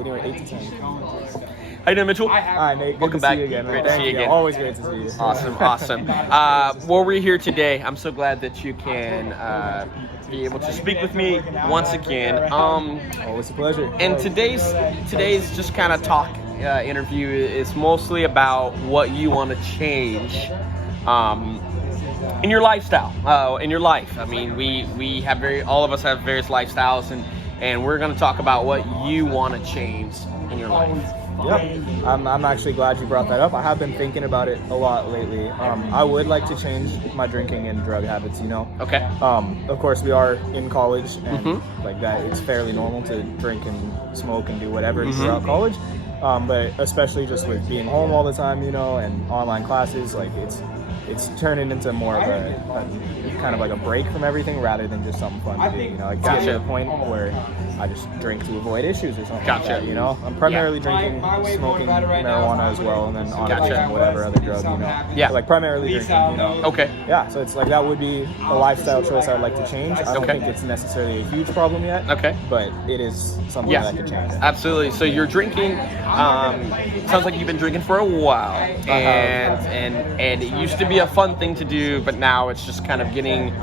anywhere 8 to 10. How you doing, Mitchell? Hi, Nate. Good Welcome to see back. you again, man. Great to Thank see you you. again. Always great to see you. Awesome. Well, we're here today. I'm so glad that you can be able to speak with me once again. Always a pleasure. And today's just kind of talk interview is mostly about what you want to change in your lifestyle, in your life. I mean, we have all of us have various lifestyles, and we're going to talk about what you want to change in your life. Yep. I'm actually glad you brought that up. I have been thinking about it a lot lately. I would like to change my drinking and drug habits, you know. Okay. Of course, we are in college, and like that, it's fairly normal to drink and smoke and do whatever throughout college. But especially just with being home all the time, you know, and online classes, like it's turning into more of a kind of like a break from everything rather than just something fun to do, you know. Like get to the point where I just drink to avoid issues or something like that, you know. I'm primarily drinking, smoking marijuana as well, and then on whatever other drug, you know. Yeah. But like primarily drinking, you know. Okay. Yeah, so it's like that would be a lifestyle choice I'd like to change. I don't think it's necessarily a huge problem yet. Okay. But it is something that I could change. Absolutely. So you're drinking. Sounds like you've been drinking for a while, and it used to be a fun thing to do, but now it's just kind of getting.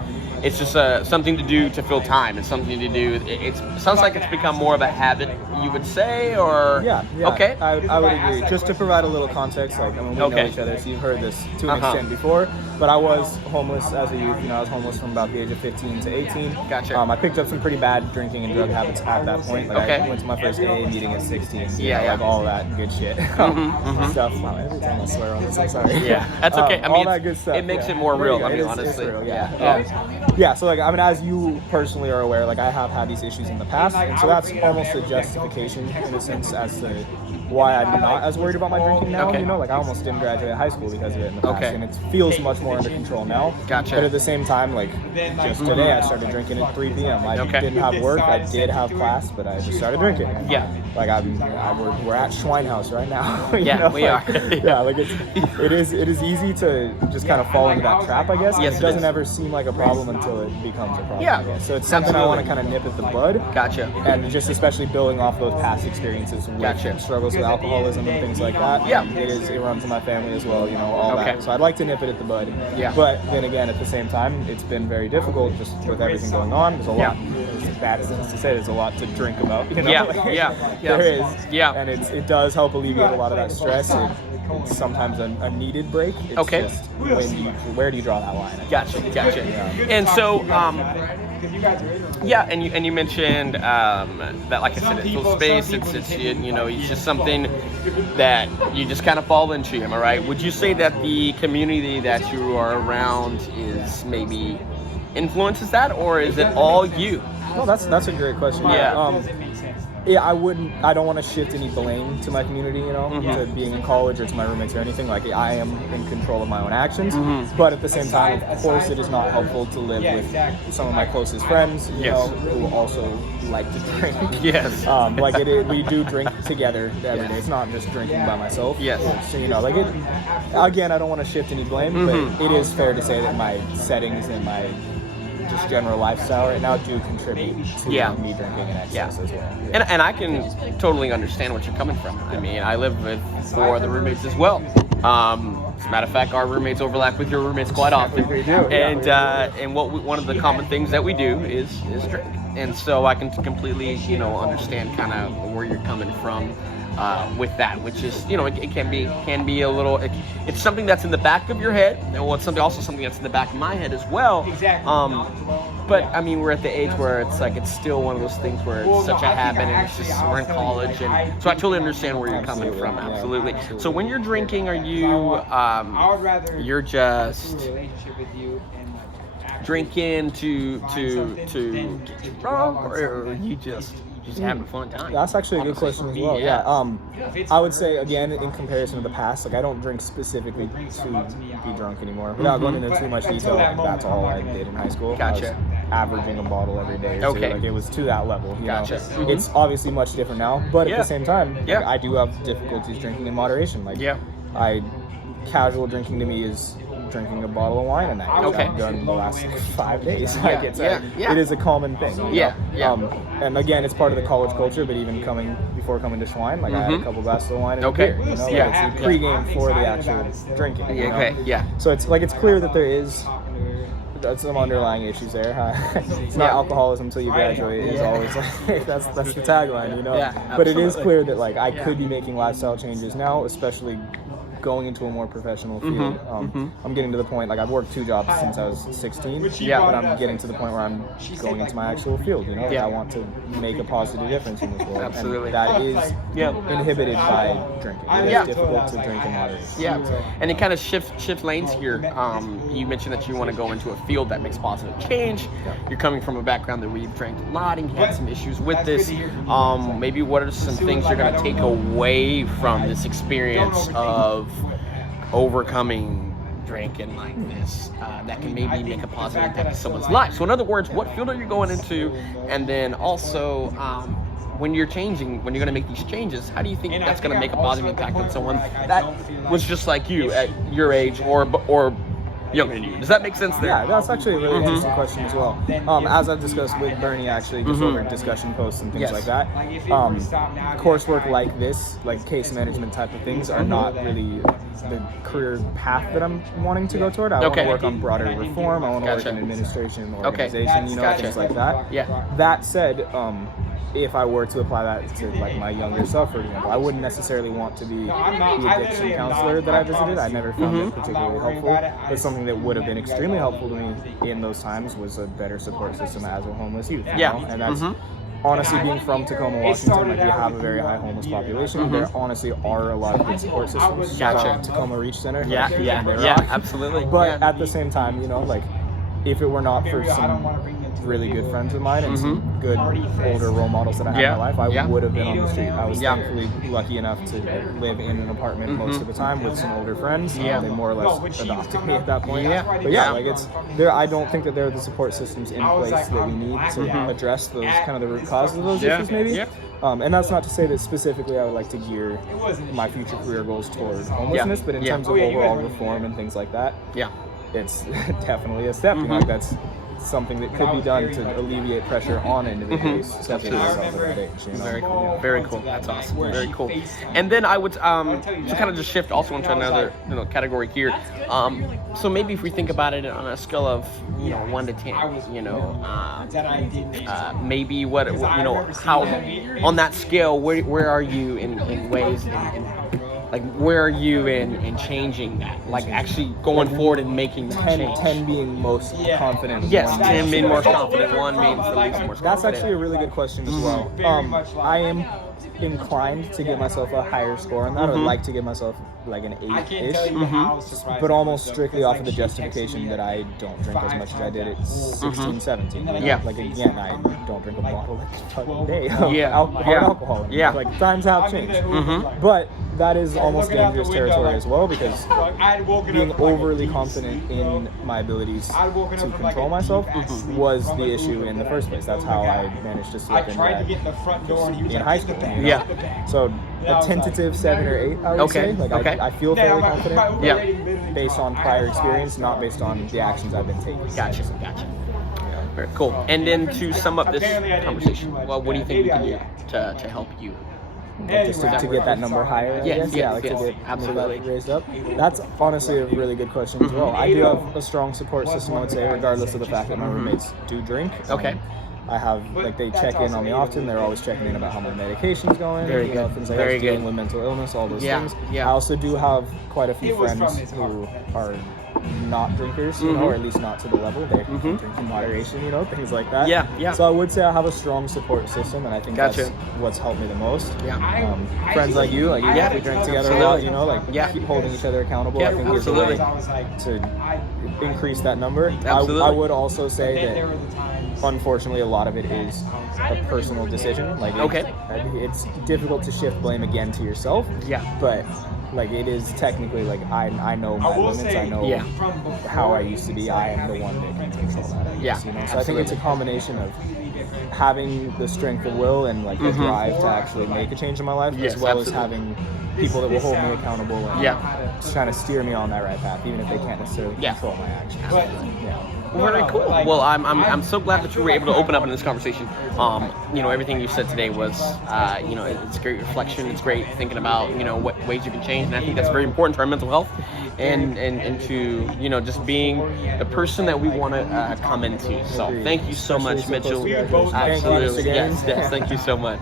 It's just something to do to fill time. It's something to do. It sounds like it's become more of a habit, you would say, or yeah. Okay. I would agree. Just to provide a little context, like I mean, we know each other, so you've heard this to an extent before. But I was homeless as a youth. You know, I was homeless from about the age of 15 to 18. Gotcha. I picked up some pretty bad drinking and drug habits at that point. Like I went to my first AA meeting at 16. Like all that good shit. Stuff. Wow, every time I swear on this, I'm sorry. Yeah, that's okay. I mean, all that good stuff. It makes it more real. I mean, honestly. It's real, yeah. So like, I mean, as you personally are aware, like I have had these issues in the past, and so that's almost a justification in a sense as to why I'm not as worried about my drinking now. You know, like I almost didn't graduate high school because of it in the past, and it feels much more under control now. Gotcha. But at the same time, like just today, I started drinking at 3 p.m. I didn't have work, I did have class, but I just started drinking. Yeah. Like we're at Schweinhaus right now. We are. Yeah, like it is easy to just kind of fall into that trap, I guess. Yes, it doesn't ever seem like a problem until it becomes a problem. Yeah. I guess. So it's something I want to kind of nip at the bud. Gotcha. And just especially building off those past experiences with struggles with alcoholism and things like that. Yeah. It runs in my family as well, you know, all that. So I'd like to nip it at the bud. Yeah. But then again, at the same time, it's been very difficult just with everything going on. There's a lot, as bad as it is to say, there's a lot to drink about, you know? There is. Yeah. And it does help alleviate a lot of that stress. It's sometimes a needed break. It's just where do you draw that line? Gotcha. And so, and you mentioned that, like I said, it's little space. It's you know, it's just something that you just kind of fall into. Am I right? Would you say that the community that you are around is maybe influences that, or is it all you? Well, that's a great question. Yeah, I don't want to shift any blame to my community, you know, to being in college or to my roommates or anything. Like, I am in control of my own actions. But at the same time, of course, it is not helpful to live with some of my closest friends, you know, who also like to drink. We do drink together every day. It's not just drinking by myself. So, you know, like again, I don't want to shift any blame, but it is fair to say that my settings and my just general lifestyle right now do contribute to me drinking and excess as well. And I can totally understand what you're coming from. I mean, I live with 4 other roommates as well. As a matter of fact, our roommates overlap with your roommates quite often. We do. And one of the common things that we do is drink. And so I can completely, you know, understand kind of where you're coming from. With that, which is, you know, it can be a little. It's something that's in the back of your head, and it's something that's in the back of my head as well. But I mean, we're at the age where it's like it's still one of those things where it's such a habit, and it's just we're in college, and so I totally understand where you're coming from. Absolutely. So when you're drinking, are you you're just drinking to get drunk, or are you just having a fun time? That's actually a good question as well. I would say, again, in comparison to the past, like I don't drink specifically to be drunk anymore. Without going into too much detail, like, that's all I did in high school. Gotcha. I was averaging a bottle every day or two. Like it was to that level. You know? It's obviously much different now, but at the same time, like, I do have difficulties drinking in moderation. Like casual drinking to me is drinking a bottle of wine a night. Which I've done the last 5 days. Like it is a common thing. You know? And again, it's part of the college culture. But even before coming to Schwein, like I had a couple glasses of wine and a beer. You know, it's a pregame for the actual drinking. You know? So it's clear that there is some underlying issues there. It's not alcoholism until you graduate. Is always like that's the tagline, you know. But it is clear that like I could be making lifestyle changes now, especially going into a more professional field. I'm getting to the point, like I've worked 2 jobs since I was 16, but I'm getting to the point where I'm going into my actual field, you know, like I want to make a positive difference in this world. Absolutely. And that is inhibited by drinking. It is difficult to drink in moderation. And it kind of shift lanes here. You mentioned that you want to go into a field that makes positive change. You're coming from a background that we've drank a lot and you had some issues with this. Maybe what are some things you're going to take away from this experience of overcoming drinking like this that can maybe make a positive impact in someone's life? So in other words, what field are you going into? And then also when you're going to make these changes, how do you think that's going to make a positive impact on someone that was just like you at your age or younger than you? Does that make sense there? Yeah, that's actually a really interesting question as well. As I've discussed with Bernie, actually, just over discussion posts and things like that, coursework like this, like case management type of things, are not really the career path that I'm wanting to go toward. I want to work on broader reform. I want to work in administration, organization, you know, things like that. That said, if I were to apply that to like my younger self, for example, I wouldn't necessarily want to be the addiction counselor that I visited. I never found it particularly helpful. But something that would have been extremely helpful to me in those times was a better support system as a homeless youth. You know? And that's honestly, being from Tacoma, Washington, like we have a very high homeless population. There honestly are a lot of good support systems. Tacoma Reach Center. Absolutely. But at the same time, you know, like if it were not for some really good friends of mine and some good older role models that I had in my life, I would have been on the street. I was thankfully lucky enough to live in an apartment most of the time with some older friends. They more or less adopted me at that point. But like it's there. I don't think that there are the support systems in place that we need to address those kind of the root causes of those issues, maybe. And that's not to say that specifically I would like to gear my future career goals toward homelessness, but in terms of overall reform and things like that, it's definitely a step. You know, like that's something that could be done to alleviate pressure on individuals such as yourself at that age. You know? Very cool. That's awesome. Very cool. And then I would to kind of just shift also into another category here. So maybe if we think about it on a scale of 1 to 10, maybe what how on that scale where are you in ways like where are you in changing that? Like actually going forward and making that change. 10 being most confident. Yes, 10 being most confident. 1 means the least most confident. That's actually a really good question as well. I am inclined to give myself a higher score on that. I would like to give myself like an 8-ish, but almost strictly off of the justification that I don't drink as much as I did at 16, 17. Like again, I don't drink a bottle a day of alcohol. Like times have changed. But that is almost dangerous territory as well, because being overly confident in my abilities to control myself was the issue in the first place. That's how I managed to slip in that in high school. So a tentative 7 or 8, I would say. Like I feel fairly confident. Based on prior experience, not based on the actions I've been taking. Gotcha. Very cool. And then to sum up this conversation, well, what do you think we can do to help you? Just to get that number higher, I guess. To get absolutely raised up. That's honestly a really good question as well. I do have a strong support system, I would say, regardless of the fact that my roommates do drink. I have, like, they check in on me often. They're always checking in about how my medication's going. Very good. Things like that, dealing with mental illness, all those things. I also do have quite a few friends who are not drinkers, or at least not to the level. They drink in moderation, things like that. So I would say I have a strong support system, and I think that's what's helped me the most. Friends like you, we drink together a lot, keep holding each other accountable. I think is a way to increase that number. I would also say that unfortunately a lot of it is a personal decision. It's difficult to shift blame again to yourself. But it is technically I know my limits. I know how I used to be. I am the one that can control that. I guess, So I think it's a combination of having the strength of will and like the drive to actually make a change in my life, Yes, as well absolutely. as having people that will hold me accountable and just trying to steer me on that right path, even if they can't necessarily control my actions. Yeah. Well, very cool. Well, I'm so glad that you were able to open up in this conversation. You know, everything you said today was, you know, it's great reflection. It's great thinking about, you know, what ways you can change, and I think that's very important to our mental health, and to, you know, just being the person that we want to come into. So thank you so much, Mitchell. Thank you. Absolutely. Yes, thank you so much.